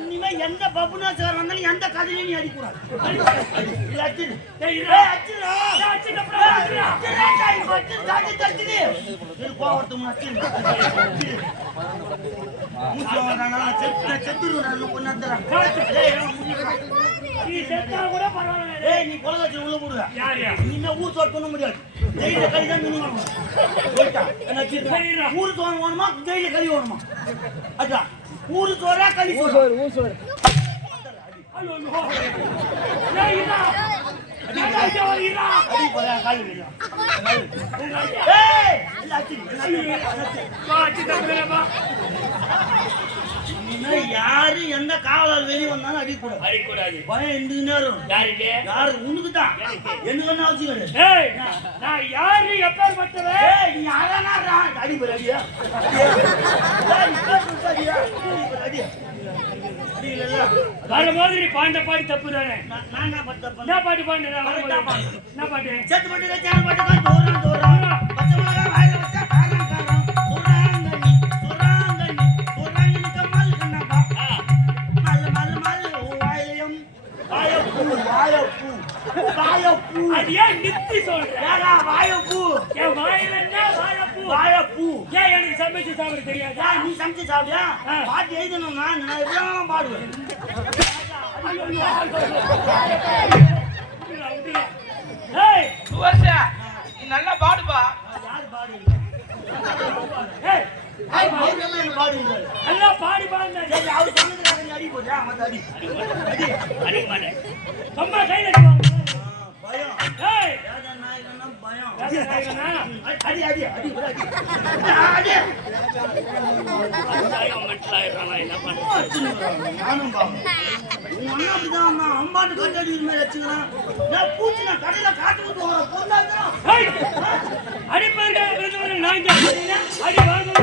இனிமே எந்த பப்புனாச்சாரம் வந்தாலும் எந்த கதையிலும் நீ அடிக்கூடாது. நீ கொலகாட்சி உள்ள போடுவ. இனிமே ஊர் சோறு பண்ண முடியாது. ஜெயில கறி தான் மினிமம். ஊர் சோறு வேணுமா ஜெயில கறி வேணுமா? அதான் ஊரு சோறா கறி சோறு? ஊர் சோறு. யாரு எந்த காவலால் வெளியே வந்தாலும் அடிக்கூடாது. அடிக்கூடாது. பயம் எந்த நேரம் யாரு உனக்கு தான். எனக்கு என்ன அவசியம்? நான் யாரு எப்பேற்பட்டவன்? நீ யாரானா அடிப்பட அடியா அடியா வர மாதிரி பாண்ட பாடி தப்பு தானே. நான் பாட்டு பாண்டு என்ன பாட்டு செத்து பாட்டு சேனல் பாட்டு தூரம் தூரம் பச்சை மிளகா வாயில வச்சா காரம் காரம் சுராங்கண்ணி சுராங்கண்ணி சுராங்கண்ணி கம்மல் கண்ணப்பா மல் மல் மல் வாயிலம் வாயப்பூ வாயப்பூ வாயப்பூ. அது ஏன் நித்தி சொல்றா? வாயப்பூ என் வாயில என்ன வாயப்பூ? வாயப்பூ ஏன் எனக்கு சமைச்சு சாப்பிட தெரியாதா? நீ சமைச்சு சாப்பிடியா? பாட்டு எழுதணும்னா நான் எவ்வளவு பாடுவேன். நல்லா பாடுப்பா. நல்லா பாடி பாடு. அவர் சொன்னதுக்காக அடி போட்டா மத்த அடி அடி மாட்டேன். சும்மா கையில பயம். ராஜா நாயகனா பயம். ராஜா நாயகனா அடி அடி அடி அடி அடி நாயகம் மெட்லாயிரானா என்ன பண்ணு? நானும் பாவம் உங்க அப்படிதான் அம்பாட்டு கட்டடி மேல வச்சுக்கிறான். நான் பூச்சி நான் கடையில காட்டு விட்டு வர பொருளாதாரம் அடிப்பாருங்க. நாய்ங்க அடி வாங்க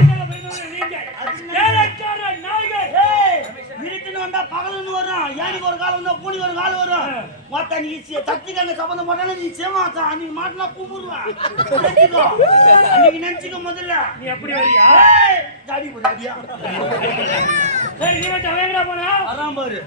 இருக்குன்னு வந்தா பகலுன்னு வரும். ஏனிக்கு ஒரு காலம் வந்தா பூனி ஒரு காலம் வரும். மொத்த நீ தத்திக்காங்க சம்பந்தம் போட்டாலும் நீ சேமாக்கா அன்னைக்கு மாட்டலாம் கூப்பிடுவேன். அன்னைக்கு நினைச்சுக்க முதல்ல நீ எப்படி வரியா? தாடி போடாதியா? சரி நீ மட்டும் அவங்கடா போனா வராம பாரு.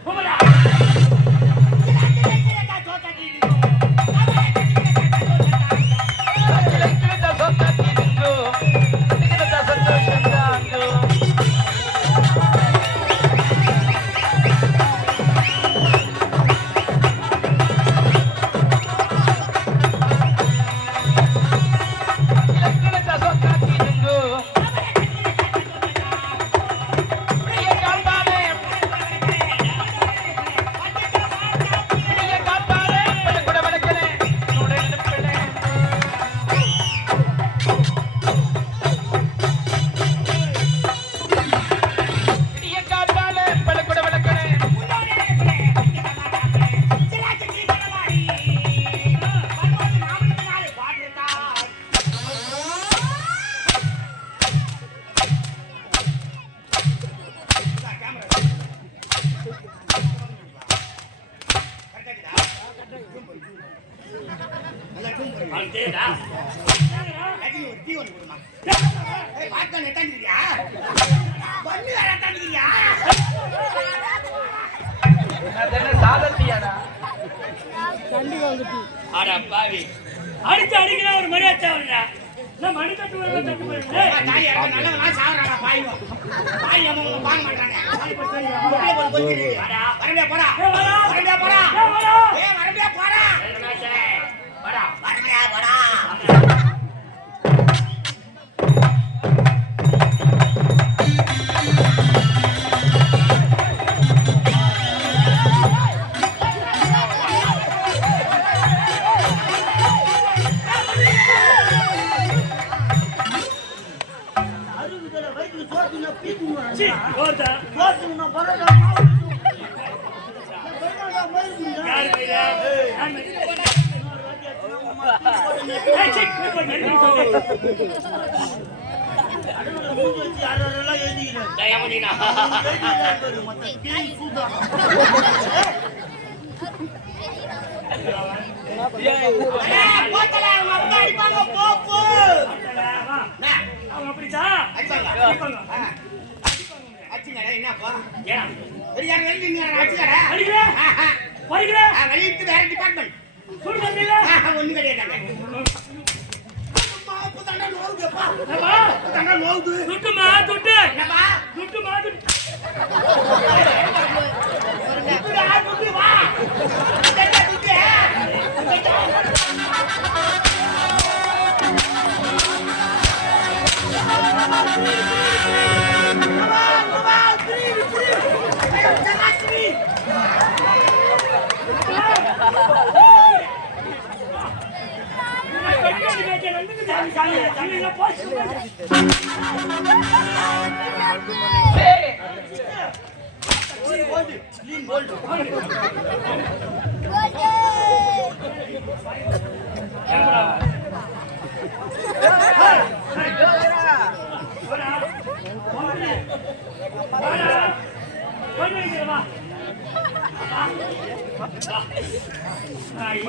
அடிச்சு அடிக்கிற ஒரு மரியாதை மணி கட்டு எழுதிக்கிறேன் போத்தல அவங்க அப்பா அடிப்பாங்க போப்பு. வா. அவங்க அப்படிதான் அடிப்பாங்க. அடிச்சுங்கடா என்னப்பா? ஏன் பெரிய யார் வெளிய நீங்க அடிச்சுங்கடா. அடிக்கிற பறிக்கிற வெளியிட்டு வேற டிபார்ட்மெண்ட். சுடு வந்தீங்க ஒண்ணு கிடையாதுங்க. மாப்பு தண்டா நோவுதுப்பா. என்னப்பா தண்டா நோவுது. துட்டுமா துட்டு என்னப்பா? துட்டுமா துட்டு துட்டு வா. தண்டா துட்டு.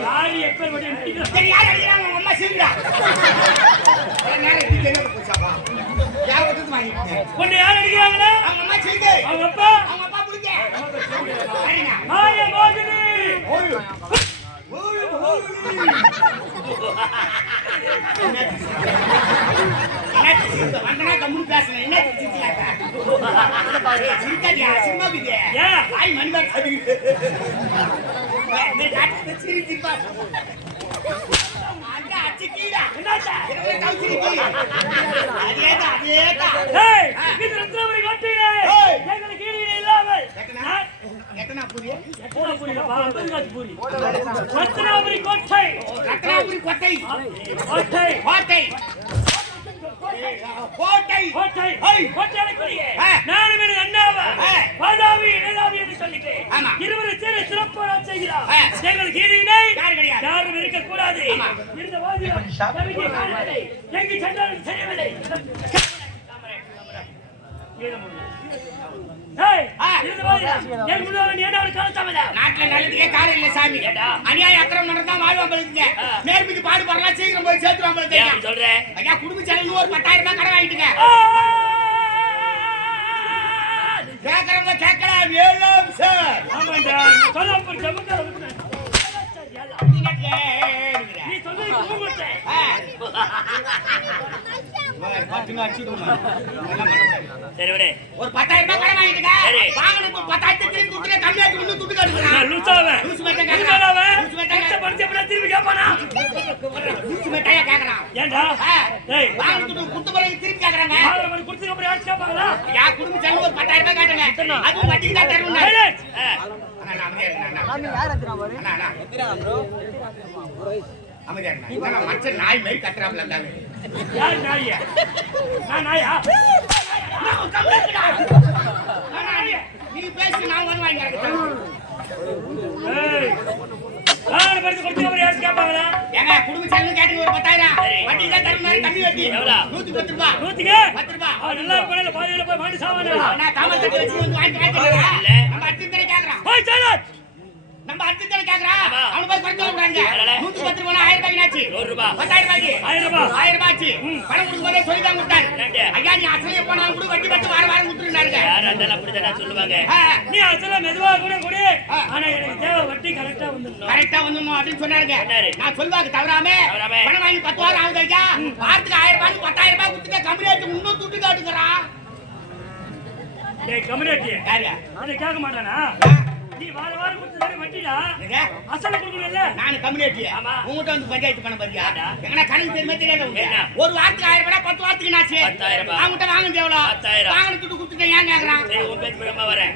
யாரு எப்ப முடியும் யார் அடிக்கிறாங்க உங்க அம்மா சீங்கடா. நேரம் இடிக்கவே போச்சாப்பா. யார் வந்து வாங்கிட்டீங்க? பொண்ணு யார் அடிக்கிறாங்க அவங்க அம்மா சீங்க. அவங்க அப்பா புடிங்க. சரிங்க. மாய மோகினி ஓடு. ஓடு ஓடு. என்ன சீங்க? வந்தனா கம்முனு பேசணும். என்ன சீங்கடா? சீங்கடியா சிம்மாபிதே. ஏன் ஐ மணிபாக் சதிக்கு. நீ காட்டு சீங்கப்பா. அந்த அச்சிக்கீடா. என்னாச்சா என்ன கவுச்சிருக்கீ? அதேதான். ஏய் இது ரத்னபுரி கோட்டையிலே எங்களுக்கு ஈடு இல்லாமல் எத்தனை புரிய? எத்தனை புரியல பா 50 காசு புரி ரத்னபுரி கோட்டை ரத்னாபுரி கோட்டை. கோட்டை கோட்டை. கோட்டை. கோட்டை ஏய். கோட்டையை குடியே ஆ. நானும் என் அண்ணாவா ஆ. பாதாவி இளையாவி என்று சொல்லிட்டு ஆமா. இருவரும் சேர்ந்து சிறப்பாக செய்கிறார் ஆ. எங்களுக்கு ஈடு இணை யாரு கிடையாது. யாரும் இருக்கக்கூடாது ஆமா. இருந்த வாதியம் நம்பிக்கை காணவில்லை எங்கு சென்றாலும் தெரியவில்லை ஏய் ஆ. இருந்த வாதியம் என் முன்னாடி நீ என்ன காலத்தாமதா நாட்டுல நல்லதுக்கே காலம் இல்ல சாமி. ஏடா? அநியாய அக்கிரமம் நடந்தா வாழ்வா பழுத்துங்க. நேர்மைக்கு பாடு பரலாம் சீக்கிரம் போய் சேர்த்து வாங்க. ஏன் சொல்ற ஐயா குடும்ப செலவு ஒரு 10,000 ரூபாய் கடன் வாங்கிட்டுங்க. கேக்குறவங்க கேட்கலாம். ஏழாம் சார். ஆமாண்டா சொல்லாப்பூர் ஜமக்கார நீங்க கேளுங்க. நீ சொல்றது கும்பிட்டே பாத்துங்க அடிச்சுடுமா. சரி விடு ஒரு 10,000 ரூபாய் கடன் வாங்கிட்டுங்க. சரி. வாங்கணும் 10,000 திருப்பி கொடுத்துட்டு கம்மியாட்டு இன்னும் துட்டு காட்டுறான். லூசாவே லூசு மேட்டை கேக்குறான். லூசாவே லூசு மேட்டை எத்த படிச்சு எப்படா திருப்பி கேட்பானா லூசு மேட்டையா கேக்குறான். ஏண்டா ஏய் வாங்கணும் துட்டு குத்து பிறகு திருப்பி கேக்குறாங்க. ஆளு மாதிரி குடுத்துக்க அப்புறம் யார் கேட்பாங்களா யா குடும்ப செலவு ஒரு 10,000 ரூபாய் காட்டுங்க. அதுவும் வட்டிக்கு தான் தருவேன். சைலன்ஸ் அண்ணா அமைதியா இருங்க அண்ணா. அண்ணா அமைதியா இருங்க. இவன் மச்ச நாய் மாதிரி கத்துறாப்ல இருந்தாங்க. யார் நாயா நான் நாயா நான் கம்மியா நீ பேசி நான் வந்து வாங்கி கிடக்குறேன். ஏய் ஆளு படிச்சு குடுத்துக்க அப்புறம் யார் கேட்பாங்களா ஏங்க குடும்ப செலவு கேட்டுங்க ஒரு 10,000. சரி. வட்டி தான் தருவேன். கம்மி வட்டி எவ்வளவு? 110 ரூபாய். நூத்திக்கு 10 ரூபாய். அவன் நல்லா கொலையில பாதியில போய் மாட்டி சாவானா நான் தாமல் தட்டு வச்சு வந்து வாங்கி வாங்கிக்கிறேன். இல்ல. நம்ம அடுத்த தடவை கேக்குறான். போய் சைலன்ஸ் நம்ம அடுத்த தடவை கேக்குறான். ஆமா. அவன போய் குறைச்சு விடுறாங்க. எவ்வளவு? 110 ரூபாய் 1000 ரூபாய் ஆச்சு. 100 ரூபாய் 10,000 ரூபாய்க்கு 1000 ரூபாய் 1000 ரூபாய் ஆச்சு. பணம் கொடுக்கும்போதே சொல்லி தான் கொடுத்தாரு. என்னங்க? ஐயா நீ அசலையே போனாலும் கூட வட்டி பட்டு வார வாரம் கொடுத்துருந்தாருங்க. யார் அதெல்லாம் அப்படிதான் சொல்லுவாங்க ஆ. நீ அசல மெதுவா கூட குடி ஆ. ஆனா எனக்கு தேவை வட்டி கரெக்டா வந்துடணும் கரெக்டா வந்துடணும் அப்படின்னு சொன்னாருங்க. சொன்னாரு. நான் சொல்வாக்கு தவறாம தவறாம. பணம் வாங்கி 10 வாரம் ஆகுது ஐயா. வாரத்துக்கு 1000 ரூபாய் 10,000 ரூபாய் கொடுத்துட்டு கம்பெனி இன்னும் துட்டு காட்டுக்கிறான். டேய் கம்யூனிட்டி யாரு? அதை கேட்க மாட்டானா நீ வார வாரம் கொடுத்ததே வட்டிடா என்னங்க? அசல கொடுக்கணும்ல நானு கம்யூனிட்டி. ஆமா. உங்ககிட்ட வந்து பஞ்சாயத்து பண்ண பாத்தியா? ஏண்டா? எங்கனா கணக்கு தெரியுமா தெரியாத உங்களுக்கு? என்ன? ஒரு வாரத்துக்கு 1000 ரூபாய் 10 வாரத்துக்கு நாச்சு. 10,000 ரூபாய். அவங்ககிட்ட வாங்குறது எவ்வளவு? 10,000. வாங்கின துட்டு கொடுத்துட்டு ஏன் கேக்குறான்? சரி உன் பேச்சு விடாம வரேன்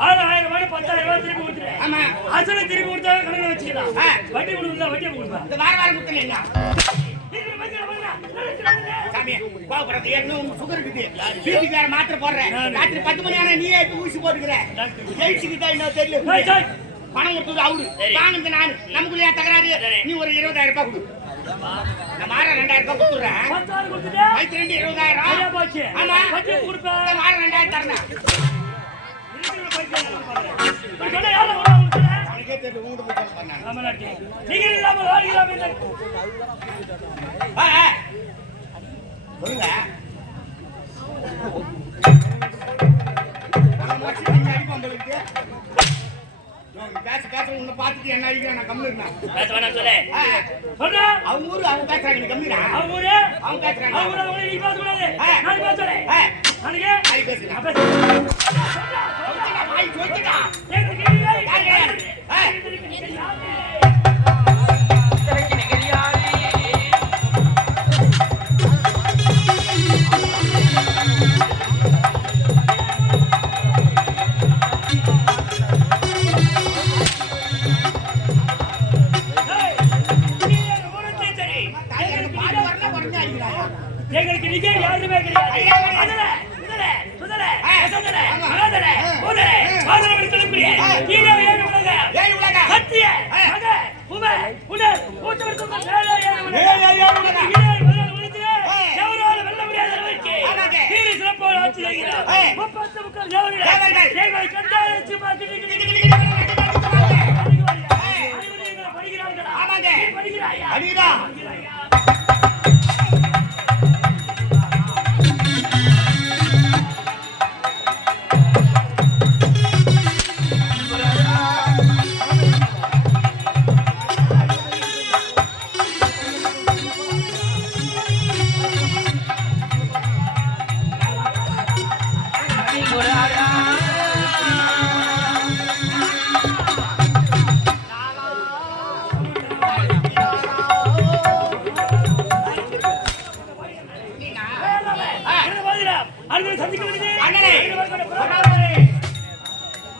வாரம் 1000 ரூபாய் 10,000 ரூபாய் திருப்பி கொடுத்துரு ஆமா. அசல திருப்பி கொடுத்தா கணக்குல வச்சுக்கலாம் ஆ. வட்டி கொடுக்கல வட்டியை கொடுப்பா இந்த வார வாரம் கொடுத்தல என்ன? சாமி கோபப்படுறது ஏற்கனவே உங்களுக்கு சுகர் இருக்குது. வீட்டுக்கு வேற மாத்திரை போடுறேன். ராத்திரி 10 மணி ஆனா நீயே எடுத்து ஊசி போட்டுக்கிற. ஜெயிச்சுக்கிட்டா என்ன தெரியல. பணம் கொடுத்தது அவரு, சரி. வாங்கினது நானு. நமக்குள்ள ஏன் தகராறு? சரி. நீ ஒரு 20,000 ரூபாய் கொடு. நான் வாரம் 2,000 ரூபாய் கொடுத்துறேன். 10,000 கொடுத்துட்டு வயிற்று 20,000. சரியா போச்சு ஆமா. வட்டி கொடுப்பேன் இந்த வாரம் 2,000 தரணும். சொன்ன யாரும் கொடுத்துறேன் எனக்கே தெரியல உங்ககிட்ட போய் பண்ணாங்க. தமிழ்நாட்டில் நீங்கள் இல்லாமல் வாழ்கிறோம் என்று சொல்லுங்க. நான் மச்சி நீங்க அடிப்போம் உங்களுக்கு. பேச உன்னை பார்த்துட்டு என்ன அடிக்கிறேன் நான் கம்மி இருந்தேன். பேச வேணாம் சொல்லு. சொல்றா. அவங்க ஊரு அவங்க பேசுறாங்க நீ கம்மிடா. அவங்க ஊரு அவங்க பேசுறாங்க. அவங்க ஊரு நீ பேச கூடாது. நான் பேசுறேன். நாளைக்கு ஐ பேசுறேன். நான் பேசுறேன். ஐ சொல்லுடா. எங்களுக்கு நிகழ் யாருமே கிடையாது. அதல முதல முதல முதல முதல முதல ஆதரவு கொடுக்கக்கூடிய கீழே ஏழு உலக சத்திய மக உப உடல் கூட்டவர்க்கும் மேலே ஏழு உலக எவரால் வெல்ல முடியாத அளவிற்கு வீர சிறப்போடு ஆட்சி செய்கிறார். 30 முக்கால் எவர்கள் எங்களை கண்டாயச்சு பார்த்துட்டு